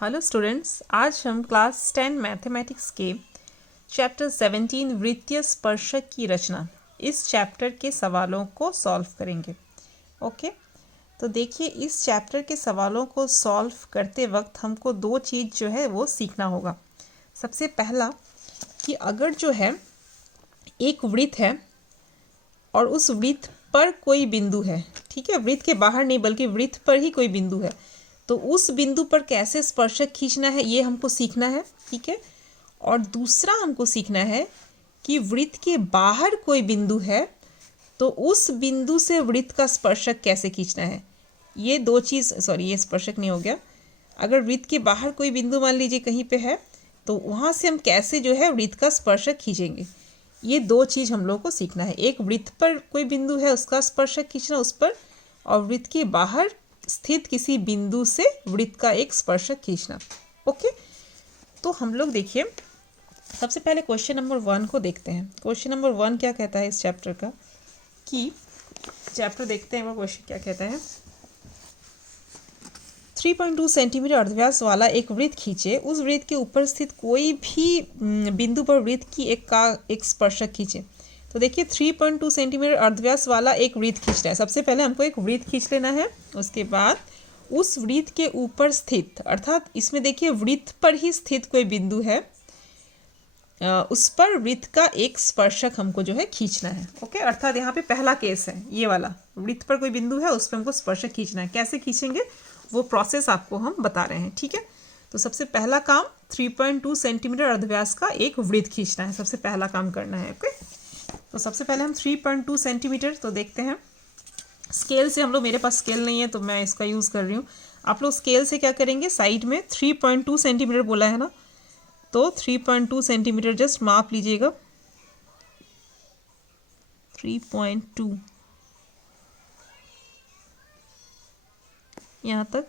Hello students, आज हम class 10 mathematics के चैप्टर 17 वृत्तीय स्पर्शक की रचना इस चैप्टर के सवालों को सॉल्व करेंगे। ओके, तो देखिए इस चैप्टर के सवालों को सॉल्व करते वक्त हमको दो चीज़ जो है वो सीखना होगा। सबसे पहला कि अगर जो है एक वृत्त है और उस वृत्त पर कोई बिंदु है, ठीक है, वृत्त के बाहर नहीं बल्कि वृत्त पर ही कोई बिंदु है, तो उस बिंदु पर कैसे स्पर्शक खींचना है ये हमको सीखना है। ठीक है, और दूसरा हमको सीखना है कि वृत्त के बाहर कोई बिंदु है तो उस बिंदु से वृत्त का स्पर्शक कैसे खींचना है। ये दो चीज़, सॉरी ये स्पर्शक नहीं हो गया। अगर वृत्त के बाहर कोई बिंदु मान लीजिए कहीं पे है तो वहाँ से हम कैसे जो है वृत्त का स्पर्शक खींचेंगे, ये दो चीज़ हम लोग को सीखना है। एक वृत्त पर कोई बिंदु है उसका स्पर्शक खींचना उस पर, और वृत्त के बाहर स्थित किसी बिंदु से वृत्त का एक स्पर्शक खींचना। ओके, तो हम लोग देखिए सबसे पहले क्वेश्चन नंबर 1 को देखते हैं। क्वेश्चन नंबर 1 क्या कहता है इस चैप्टर का, कि चैप्टर देखते हैं वो क्वेश्चन क्या कहता है। 3.2 सेंटीमीटर अर्धव्यास वाला एक वृत्त खींचे, उस वृत्त के ऊपर स्थित कोई भी बिंदु पर वृत्त की एक स्पर्शक खींचे। तो देखिए 3.2 सेंटीमीटर अर्धव्यास वाला एक वृत्त खींचना है। सबसे पहले हमको एक वृत्त खींच लेना है, उसके बाद उस वृत्त के ऊपर स्थित, अर्थात इसमें देखिए वृत्त पर ही स्थित कोई बिंदु है, उस पर वृत्त का एक स्पर्शक हमको जो है खींचना है। ओके, अर्थात यहाँ पे पहला केस है ये वाला, वृत्त पर कोई बिंदु है उस पर हमको स्पर्शक खींचना है। कैसे खींचेंगे वो प्रोसेस आपको हम बता रहे हैं। ठीक है, तो सबसे पहला काम 3.2 सेंटीमीटर अर्धव्यास का एक वृत्त खींचना है, सबसे पहला काम करना है। ओके, तो सबसे पहले हम 3.2 सेंटीमीटर तो देखते हैं। स्केल से हम लोग, मेरे पास स्केल नहीं है तो मैं इसका यूज़ कर रही हूँ। आप लोग स्केल से क्या करेंगे, साइड में 3.2 सेंटीमीटर बोला है ना, तो 3.2 सेंटीमीटर जस्ट माप लीजिएगा। 3.2 यहाँ तक।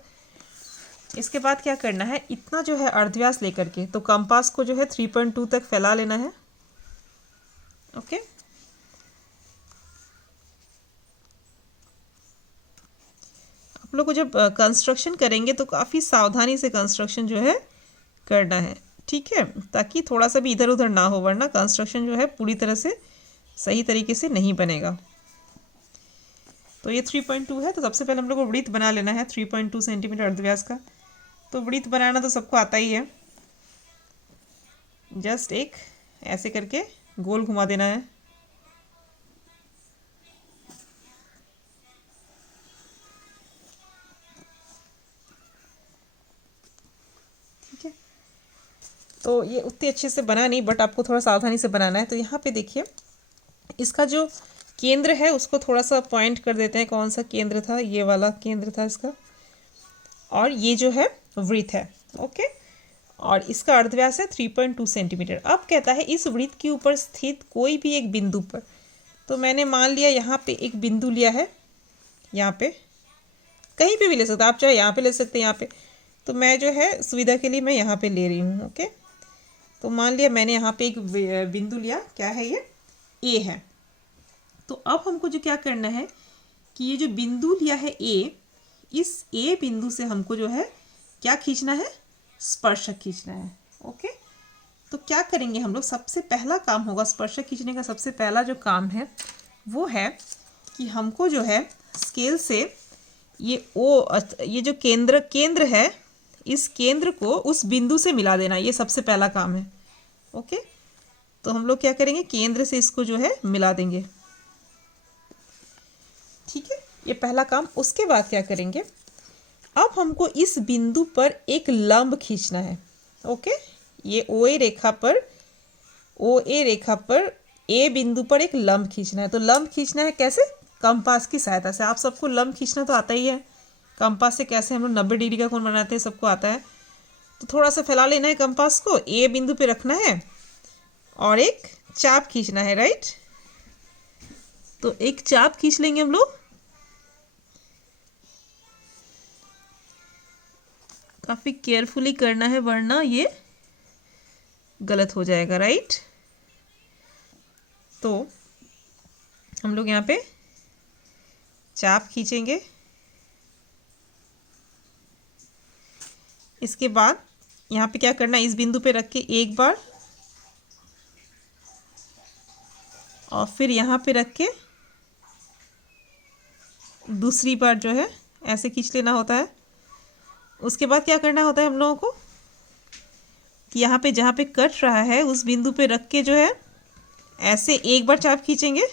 इसके बाद क्या करना है, इतना जो है अर्धव्यास लेकर के तो कंपास को जो है 3.2 तक फैला लेना है। ओके, आप लोग को जब कंस्ट्रक्शन करेंगे तो काफ़ी सावधानी से कंस्ट्रक्शन जो है करना है। ठीक है, ताकि थोड़ा सा भी इधर उधर ना हो, वरना कंस्ट्रक्शन जो है पूरी तरह से सही तरीके से नहीं बनेगा। तो ये 3.2 है, तो सबसे पहले हम लोग को वृत्त बना लेना है 3.2 सेंटीमीटर अर्धव्यास का। तो वृत्त बनाना तो सबको आता ही है, जस्ट एक ऐसे करके गोल घुमा देना है। ठीक है, तो ये उतने अच्छे से बना नहीं, बट आपको थोड़ा सावधानी से बनाना है। तो यहाँ पे देखिए इसका जो केंद्र है उसको थोड़ा सा पॉइंट कर देते हैं। कौन सा केंद्र था, ये वाला केंद्र था इसका, और ये जो है वृत्त है। ओके, और इसका अर्धव्यास है 3.2 सेंटीमीटर। अब कहता है इस वृत्त के ऊपर स्थित कोई भी एक बिंदु पर, तो मैंने मान लिया यहाँ पे एक बिंदु लिया है, यहाँ पे कहीं पे भी ले सकते हैं आप, चाहे यहाँ पे ले सकते हैं, यहाँ पे, तो मैं जो है सुविधा के लिए मैं यहाँ पे ले रही हूँ। ओके, तो मान लिया मैंने यहाँ पे एक बिंदु लिया, क्या है ये, ए है। तो अब हमको जो क्या करना है कि ये जो बिंदु लिया है ए, इस ए बिंदु से हमको जो है क्या खींचना है, स्पर्शक खींचना है। ओके, तो क्या करेंगे हम लोग, सबसे पहला काम होगा स्पर्शक खींचने का, सबसे पहला जो काम है वो है कि हमको जो है स्केल से ये जो केंद्र है, इस केंद्र को उस बिंदु से मिला देना, ये सबसे पहला काम है। ओके, तो हम लोग क्या करेंगे, केंद्र से इसको जो है मिला देंगे। ठीक है, ये पहला काम। उसके बाद क्या करेंगे, अब हमको इस बिंदु पर एक लंब खींचना है। ओके, ये OA रेखा पर ए बिंदु पर एक लंब खींचना है। तो लंब खींचना है कैसे, कंपास की सहायता से। आप सबको लंब खींचना तो आता ही है, कंपास से कैसे हम लोग 90 डिग्री का कोण बनाते हैं सबको आता है। तो थोड़ा सा फैला लेना है कंपास को, ए बिंदु पे रखना है और एक चाप खींचना है। राइट, तो एक चाप खींच लेंगे हम लोग, काफ़ी केयरफुली करना है वरना ये गलत हो जाएगा। राइट, तो हम लोग यहाँ पे चाप खींचेंगे। इसके बाद यहाँ पे क्या करना है, इस बिंदु पे रख के एक बार और फिर यहाँ पे रख के दूसरी बार जो है ऐसे खींच लेना होता है। उसके बाद क्या करना होता है हम लोगों को कि यहाँ पे जहाँ पे कट रहा है उस बिंदु पे रख के जो है ऐसे एक बार चाप खींचेंगे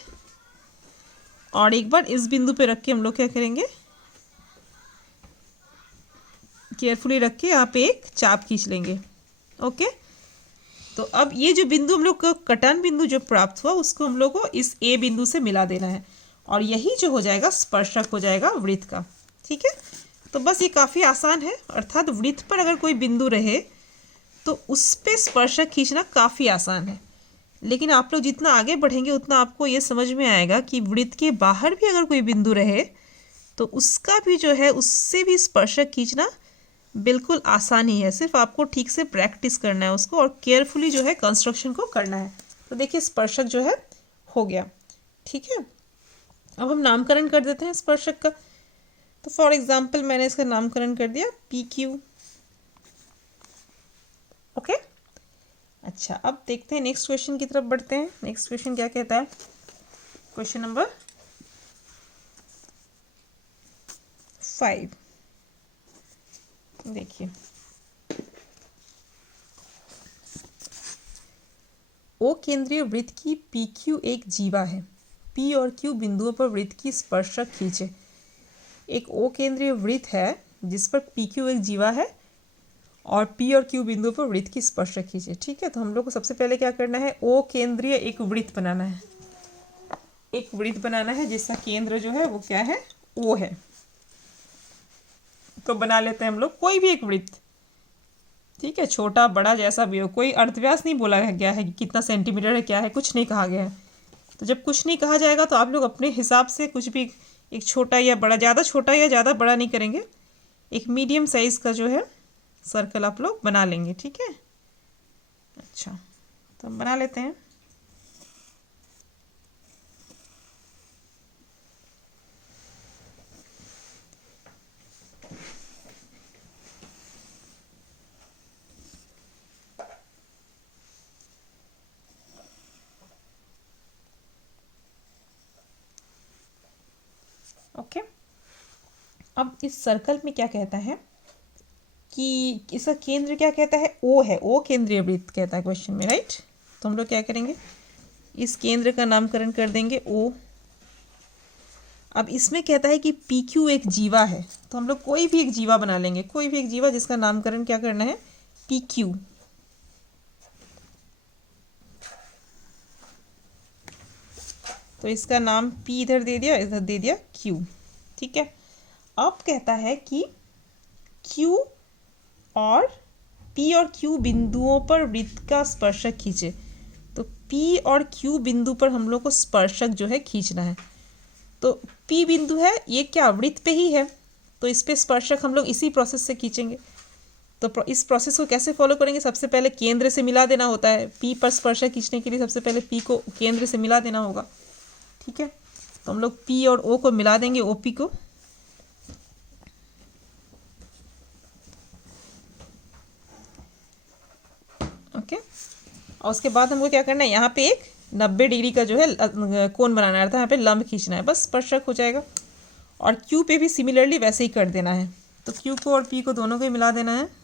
और एक बार इस बिंदु पे रख के हम लोग क्या करेंगे, केयरफुली रख के यहाँ पे एक चाप खींच लेंगे। ओके, तो अब ये जो बिंदु हम लोग को कटान बिंदु जो प्राप्त हुआ उसको हम लोग को इस ए बिंदु से मिला देना है और यही जो हो जाएगा स्पर्शक हो जाएगा वृत्त का। ठीक है, तो बस ये काफ़ी आसान है, अर्थात वृत्त पर अगर कोई बिंदु रहे तो उस पर स्पर्शक खींचना काफ़ी आसान है। लेकिन आप लोग जितना आगे बढ़ेंगे उतना आपको ये समझ में आएगा कि वृत्त के बाहर भी अगर कोई बिंदु रहे तो उसका भी जो है उससे भी स्पर्शक खींचना बिल्कुल आसान ही है। सिर्फ आपको ठीक से प्रैक्टिस करना है उसको और केयरफुली जो है कंस्ट्रक्शन को करना है। तो देखिए स्पर्शक जो है हो गया। ठीक है, अब हम नामकरण कर देते हैं स्पर्शक का। तो फॉर एग्जाम्पल मैंने इसका नामकरण कर दिया PQ। ओके, अच्छा अब देखते हैं नेक्स्ट क्वेश्चन की तरफ बढ़ते हैं। नेक्स्ट क्वेश्चन क्या कहता है, क्वेश्चन नंबर 5। देखिए, ओ केंद्रीय वृत्त की PQ एक जीवा है। P और Q बिंदुओं पर वृत्त की स्पर्शक खींचे। एक ओ केंद्रीय वृत्त है जिस पर PQ एक जीवा है और P और Q बिंदुओं पर वृत्त की स्पर्शक खींचे। ठीक है, तो हम लोग को सबसे पहले क्या करना है, ओ केंद्रीय एक वृत्त बनाना है। एक वृत्त बनाना है जिसका केंद्र जो है वो क्या है, O है। तो बना लेते हैं हम लोग कोई भी एक वृत्त। ठीक है, छोटा बड़ा जैसा भी हो, कोई अर्धव्यास नहीं बोला गया है कि कितना सेंटीमीटर है क्या है, कुछ नहीं कहा गया है। तो जब कुछ नहीं कहा जाएगा तो आप लोग अपने हिसाब से कुछ भी एक छोटा या बड़ा, ज़्यादा छोटा या ज़्यादा बड़ा नहीं करेंगे, एक मीडियम साइज़ का जो है सर्कल आप लोग बना लेंगे। ठीक है, अच्छा तो हम बना लेते हैं। ओके, अब इस सर्कल में क्या कहता है कि इसका केंद्र क्या कहता है, O है। O केंद्रीय वृत्त कहता है क्वेश्चन में, राइट। तो हम लोग क्या करेंगे, इस केंद्र का नामकरण कर देंगे O। अब इसमें कहता है कि PQ एक जीवा है, तो हम लोग कोई भी एक जीवा बना लेंगे, कोई भी एक जीवा जिसका नामकरण क्या करना है, PQ। तो इसका नाम P इधर दे दिया, इधर दे दिया Q। ठीक है, अब कहता है कि Q और P और Q बिंदुओं पर वृत्त का स्पर्शक खींचे। तो P और Q बिंदु पर हम लोग को स्पर्शक जो है खींचना है। तो P बिंदु है ये क्या वृत्त पे ही है, तो इस पे स्पर्शक हम लोग इसी प्रोसेस से खींचेंगे। तो इस प्रोसेस को कैसे फॉलो करेंगे, सबसे पहले केंद्र से मिला देना होता है। P पर स्पर्शक खींचने के लिए सबसे पहले P को केंद्र से मिला देना होगा। ठीक है, तो हम लोग P और O को मिला देंगे, OP को। ओके, और उसके बाद हमको क्या करना है, यहाँ पे एक 90 डिग्री का जो है कोण बनाना है, अर्थात यहाँ पे लंब खींचना है, बस स्पर्शक हो जाएगा। और Q पे भी सिमिलरली वैसे ही कर देना है। तो Q को और P को दोनों को ही मिला देना है।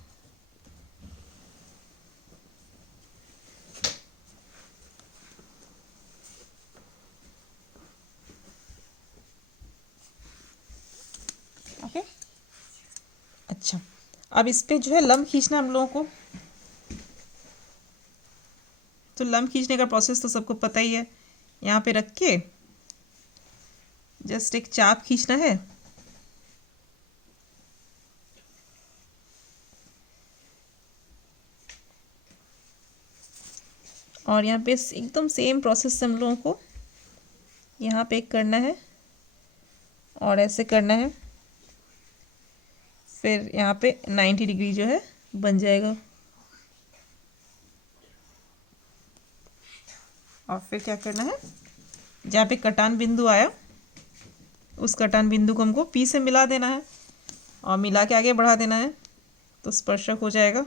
ओके, अच्छा अब इस पे जो है लंब खींचना हम लोगों को। तो लंब खींचने का प्रोसेस तो सबको पता ही है, यहाँ पे रख के जस्ट एक चाप खींचना है और यहाँ पे एकदम सेम प्रोसेस से हम लोगों को यहाँ पे करना है और ऐसे करना है, फिर यहाँ पे 90 डिग्री जो है बन जाएगा। और फिर क्या करना है, जहाँ पे कटान बिंदु आया उस कटान बिंदु को हमको P से मिला देना है और मिला के आगे बढ़ा देना है। तो स्पर्शक हो जाएगा।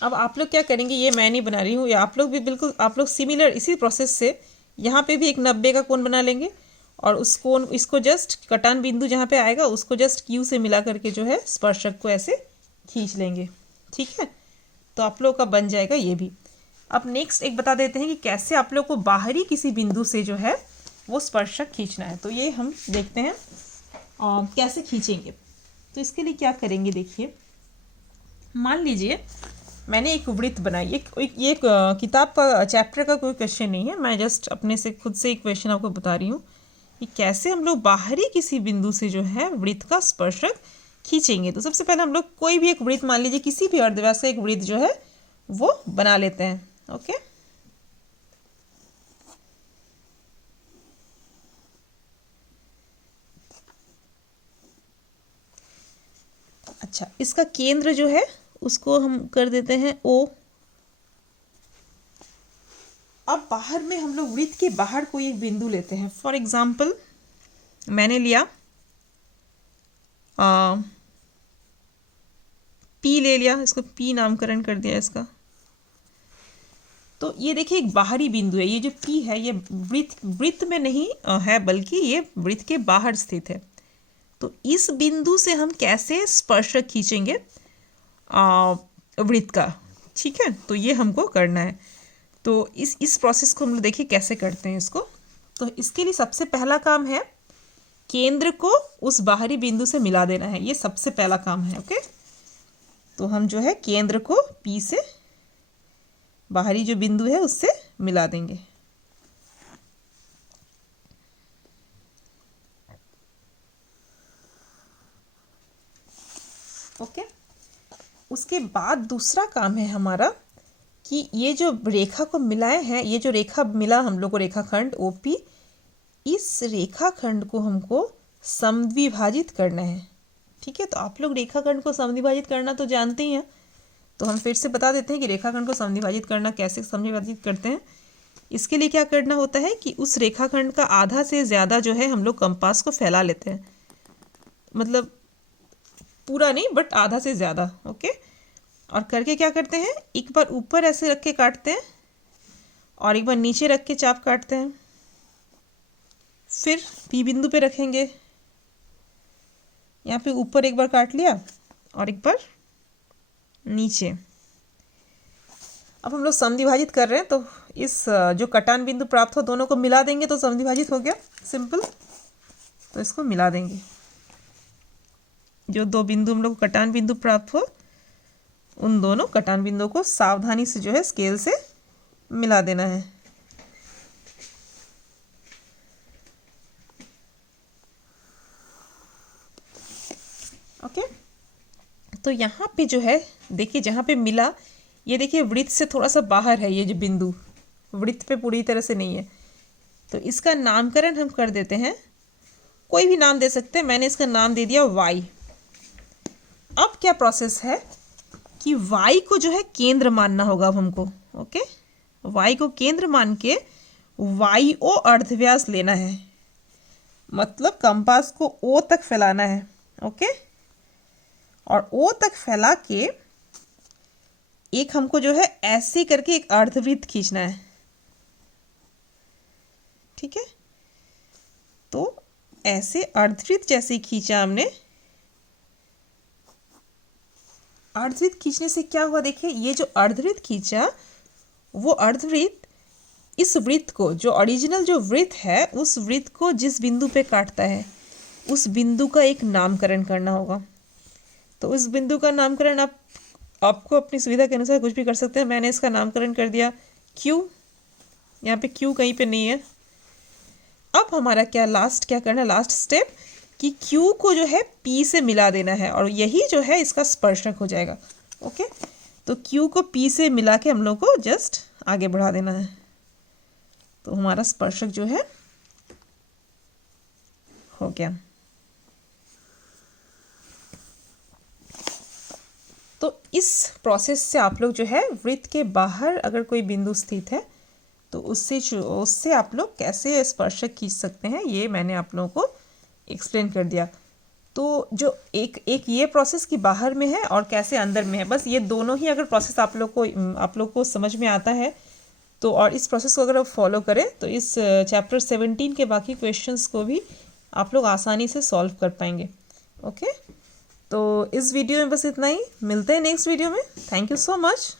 अब आप लोग क्या करेंगे, ये मैं नहीं बना रही हूँ, या आप लोग भी बिल्कुल आप लोग सिमिलर इसी प्रोसेस से यहाँ पे भी एक 90 का कोण बना लेंगे और उस कोण इसको जस्ट कटान बिंदु जहाँ पे आएगा उसको जस्ट क्यू से मिला करके जो है स्पर्शक को ऐसे खींच लेंगे। ठीक है, तो आप लोग का बन जाएगा ये भी। अब नेक्स्ट एक बता देते हैं कि कैसे आप लोग को बाहरी किसी बिंदु से जो है वो स्पर्शक खींचना है। तो ये हम देखते हैं कैसे खींचेंगे। तो इसके लिए क्या करेंगे, देखिए मान लीजिए मैंने एक वृत्त बनाई, एक किताब का चैप्टर का कोई क्वेश्चन नहीं है, मैं जस्ट अपने से खुद से एक क्वेश्चन आपको बता रही हूँ कि कैसे हम लोग बाहरी किसी बिंदु से जो है वृत्त का स्पर्शक खींचेंगे। तो सबसे पहले हम लोग कोई भी एक वृत्त, मान लीजिए किसी भी अर्धव्यास का एक वृत्त जो है वो बना लेते हैं। ओके, अच्छा इसका केंद्र जो है उसको हम कर देते हैं ओ। अब बाहर में हम लोग वृत्त के बाहर कोई एक बिंदु लेते हैं। फॉर एग्जाम्पल मैंने लिया पी ले लिया, इसको पी नामकरण कर दिया इसका। तो ये देखिए एक बाहरी बिंदु है, ये जो पी है ये वृत्त में नहीं है बल्कि ये वृत्त के बाहर स्थित है। तो इस बिंदु से हम कैसे स्पर्शक खींचेंगे वृत्त का। ठीक है, तो ये हमको करना है। तो इस प्रोसेस को हम लोग देखिए कैसे करते हैं इसको। तो इसके लिए सबसे पहला काम है केंद्र को उस बाहरी बिंदु से मिला देना है, ये सबसे पहला काम है। ओके, तो हम जो है केंद्र को पी से बाहरी जो बिंदु है उससे मिला देंगे। ओके, उसके बाद दूसरा काम है हमारा कि ये जो रेखा को मिलाए हैं, ये जो रेखा मिला हम लोग को रेखाखंड ओपी, इस रेखाखंड को हमको समद्विभाजित करना है। ठीक है, तो आप लोग रेखाखंड को समद्विभाजित करना तो जानते ही हैं, तो हम फिर से बता देते हैं कि रेखाखंड को समद्विभाजित करना कैसे समद्विभाजित करते हैं। इसके लिए क्या करना होता है कि उस रेखाखंड का आधा से ज़्यादा जो है हम लोग कंपास को फैला लेते हैं, मतलब पूरा नहीं बट आधा से ज़्यादा। ओके, और करके क्या करते हैं, एक बार ऊपर ऐसे रख के काटते हैं और एक बार नीचे रख के चाप काटते हैं, फिर पी बिंदु पे रखेंगे, यहाँ पे ऊपर एक बार काट लिया और एक बार नीचे। अब हम लोग समद्विभाजित कर रहे हैं तो इस जो कटान बिंदु प्राप्त हो दोनों को मिला देंगे तो समद्विभाजित हो गया, सिंपल। तो इसको मिला देंगे, जो दो बिंदु हम लोग को कटान बिंदु प्राप्त हो उन दोनों कटान बिंदुओं को सावधानी से जो है स्केल से मिला देना है। ओके, तो यहाँ पे जो है देखिए जहाँ पे मिला, ये देखिए वृत्त से थोड़ा सा बाहर है, ये जो बिंदु वृत्त पे पूरी तरह से नहीं है, तो इसका नामकरण हम कर देते हैं, कोई भी नाम दे सकते हैं, मैंने इसका नाम दे दिया वाई। अब क्या प्रोसेस है कि y को जो है केंद्र मानना होगा अब हमको। ओके, y को केंद्र मान के YO अर्धव्यास लेना है, मतलब कंपास को O तक फैलाना है। ओके, और O तक फैला के एक हमको जो है ऐसे करके एक अर्धवृत्त खींचना है। ठीक है, तो ऐसे अर्धवृत्त जैसे खींचा हमने, अर्धवृत्त खींचने से क्या हुआ, देखिए ये जो अर्धवृत्त खींचा वो अर्धवृत्त इस वृत्त को, जो ओरिजिनल जो वृत्त है उस वृत्त को जिस बिंदु पे काटता है उस बिंदु का एक नामकरण करना होगा। तो उस बिंदु का नामकरण आपको अपनी सुविधा के अनुसार कुछ भी कर सकते हैं। मैंने इसका नामकरण कर दिया Q, यहाँ पे Q कहीं पे नहीं है। अब हमारा क्या लास्ट क्या करना है, लास्ट स्टेप कि Q को जो है P से मिला देना है और यही जो है इसका स्पर्शक हो जाएगा। ओके, तो Q को P से मिला के हम लोग को जस्ट आगे बढ़ा देना है, तो हमारा स्पर्शक जो है हो गया। तो इस प्रोसेस से आप लोग जो है वृत्त के बाहर अगर कोई बिंदु स्थित है तो उससे आप लोग कैसे स्पर्शक खींच सकते हैं, ये मैंने आप लोगों को एक्सप्लेन कर दिया। तो जो एक ये प्रोसेस की बाहर में है और कैसे अंदर में है, बस ये दोनों ही अगर प्रोसेस आप लोग को समझ में आता है तो, और इस प्रोसेस को अगर आप फॉलो करें तो इस चैप्टर 17 के बाकी क्वेश्चंस को भी आप लोग आसानी से सॉल्व कर पाएंगे। ओके, तो इस वीडियो में बस इतना ही, मिलते हैं नेक्स्ट वीडियो में। Thank you so much.